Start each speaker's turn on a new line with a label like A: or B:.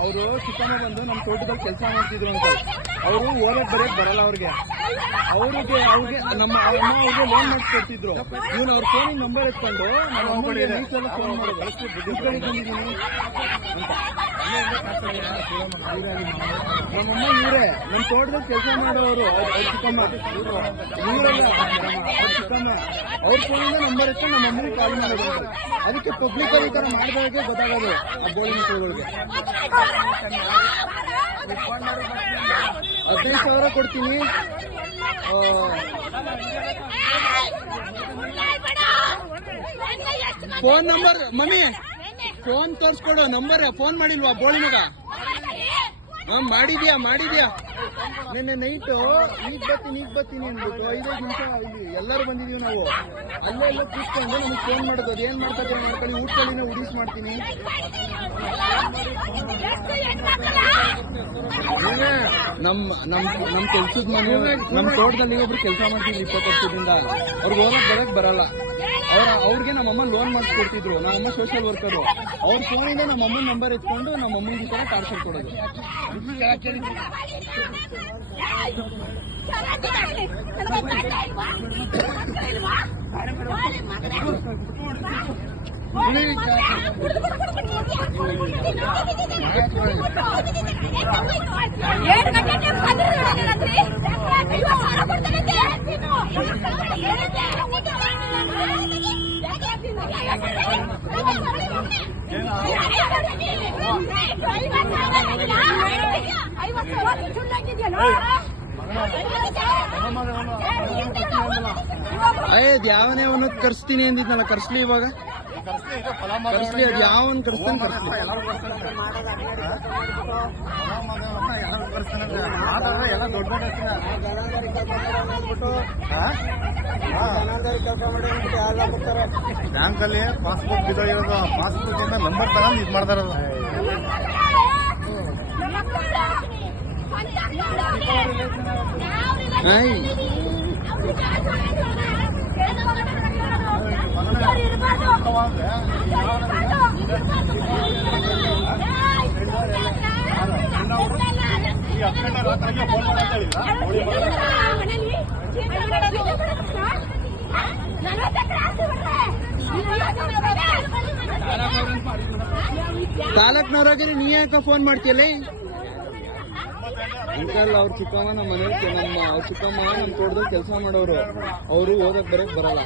A: ಅವರು ಚಿಕ್ಕಮ್ಮ ಬಂದು ನಮ್ಮ ತೋಟದಲ್ಲಿ ಕೆಲಸ ಮಾಡ್ತಿದ್ರು ಅಂತ ಅವರು ಓದಕ್ ಬರೆಯಕ್ ಬರಲ್ಲ ಅವ್ರಿಗೆ. ಅವ್ರಿಗೆ ಅವ್ರಿಗೆ ನಮ್ಮ ಅಮ್ಮ ಅವ್ರಿಗೆ ಲೋನ್ ಮಾಡಿಸ್ಕೊಡ್ತಿದ್ರು. ಇವ್ನು ಅವ್ರ ಫೋನಿಗೆ ನಂಬರ್ ಇಟ್ಕೊಂಡು ನಮ್ಮ ಅಮ್ಮನಿಗೆ ಫೋನ್ ಬಂದಿದ್ದೀನಿ. ಅಂತ ನಮ್ಮಮ್ಮ ಇವರೇ. ನಮ್ಮ ತೋಟದಲ್ಲಿ ಕೆಲಸ ಮಾಡೋರು ಅವ್ರ ಚಿಕ್ಕಮ್ಮ. ಇವರಲ್ಲ ಅವ್ರ ಫೋನಿಂದ ನಂಬರ್ ಇತ್ತು ನಮ್ಮ ಅಮ್ಮನಿಗೆ ಕಾಲ್ ಮಾಡೋದು ಅದಕ್ಕೆ ಪಬ್ಲಿಕ್ ಈ ತರ ಮಾಡಿದಾಗೆ ಗೊತ್ತಾಗೋದು, ಆ ಬೋಳಿ ಮಕ್ಕಳುಗಳಿಗೆ ಹದಿನೈದು ಸಾವಿರ ಕೊಡ್ತೀನಿ. ಫೋನ್ ನಂಬರ್ ಮಮ್ಮಿ ಫೋನ್ ತೋರಿಸ್ಕೊಡು ನಂಬರ್ ಫೋನ್ ಮಾಡಿಲ್ವಾ ಬೋಳಿ ಮಗ ಹಾ, ಮಾಡಿದ್ಯಾ ಮಾಡಿದ್ಯಾ? ನಿನ್ನೆ ನೈಟು ಈಗ ಬರ್ತೀನಿ ಈಗ ಬರ್ತೀನಿ ಅಂದ್ಬಿಟ್ಟು ಐದೈದು ನಿಮಿಷ ಇಲ್ಲಿ ಎಲ್ಲರೂ ಬಂದಿದೀವಿ ನಾವು. ಅಲ್ಲೇ ಎಲ್ಲ ಕೂತ್ಕೊಂಡು ನಮಗೆ ಫೋನ್ ಮಾಡೋದು ಅದೇನ್ ಮಾಡ್ತಾರೆ ಮಾಡ್ಕೊಳ್ಳಿ ಊಟದಲ್ಲಿನೇ ಉಡಿಸ್ ಮಾಡ್ತೀನಿ. ನಮ್ ನಮ್ ನಮ್ ಕೆಲ್ಸದ ಮನೆ, ನಮ್ ತೋಟದಲ್ಲಿ ಒಬ್ರು ಕೆಲಸ ಮಾಡ್ತೀವಿ ಇಪ್ಪತ್ತು ವರ್ಷದಿಂದ ಅವ್ರಿಗೆ ಹೋಗಕ್ ಬರಕ್ ಬರಲ್ಲ. ಅವ್ರ ಅವ್ರಿಗೆ ನಮ್ಮಮ್ಮ ಲೋನ್ ಮಾಡಿಸ್ಕೊಡ್ತಿದ್ರು. ನಮ್ಮಮ್ಮ ಸೋಷಿಯಲ್ ವರ್ಕರು ಅವ್ರ ಫೋನಿಂದ ನಮ್ಮ ಅಮ್ಮನ ನಂಬರ್ ಎತ್ಕೊಂಡು ನಮ್ಮ ಅಮ್ಮಂಗೆ ಈ ತರ ಟಾರ್ಚರ್ ಕೊಡೋದು.
B: ಏಳು
A: ಅಯ್ಯದ್ ಯಾವನೇ ಅವನದ್ ಕರ್ಸ್ತೀನಿ ಅಂದಿದ್ನಲ್ಲ ಕರ್ಸ್ಲಿ ಇವಾಗ? ಕರ್ಸ್ಲಿ ಅದ್ ಯಾವನ್ ಕರ್ಸ್ತಾನೆ ಕರ್ಸ್ಲಿ?
C: ಎಲ್ಲ ದೊಡ್ಡ ಬ್ಯಾಂಕ್ ಅಲ್ಲಿ ಪಾಸ್ಬುಕ್ ಇರೋದು ಪಾಸ್ಬುಕ್ ಇಂದ ನಂಬರ್ ತಗೊಂಡು ಇದು ಮಾಡ್ತಾ ಇರೋದು
A: ಆಯ್
C: ಈ ಹತ್ತು ಗಂಟೆ ರಾತ್ರಿಗೆ ಫೋನ್ ಮಾಡಿ ಅಂತ ಹೇಳಿಲ್ಲ
A: ತಾಲೂಕ್ನವ್ರಾಗಿರಿ ನೀ ಯಾಕ ಫೋನ್ ಮಾಡ್ತೀಯಲ್ಲ? ಅಂಕಲ್, ಅವ್ರ ಚಿಕ್ಕಮ್ಮ ನಮ್ಮ ಮನೇಲಿ, ನಮ್ಮ ಚಿಕ್ಕಮ್ಮ ನಮ್ಮ ತೋಟದಲ್ಲಿ ಕೆಲಸ ಮಾಡೋರು. ಅವರು ಓದಕ್ ಬರಕ್ ಬರಲ್ಲ.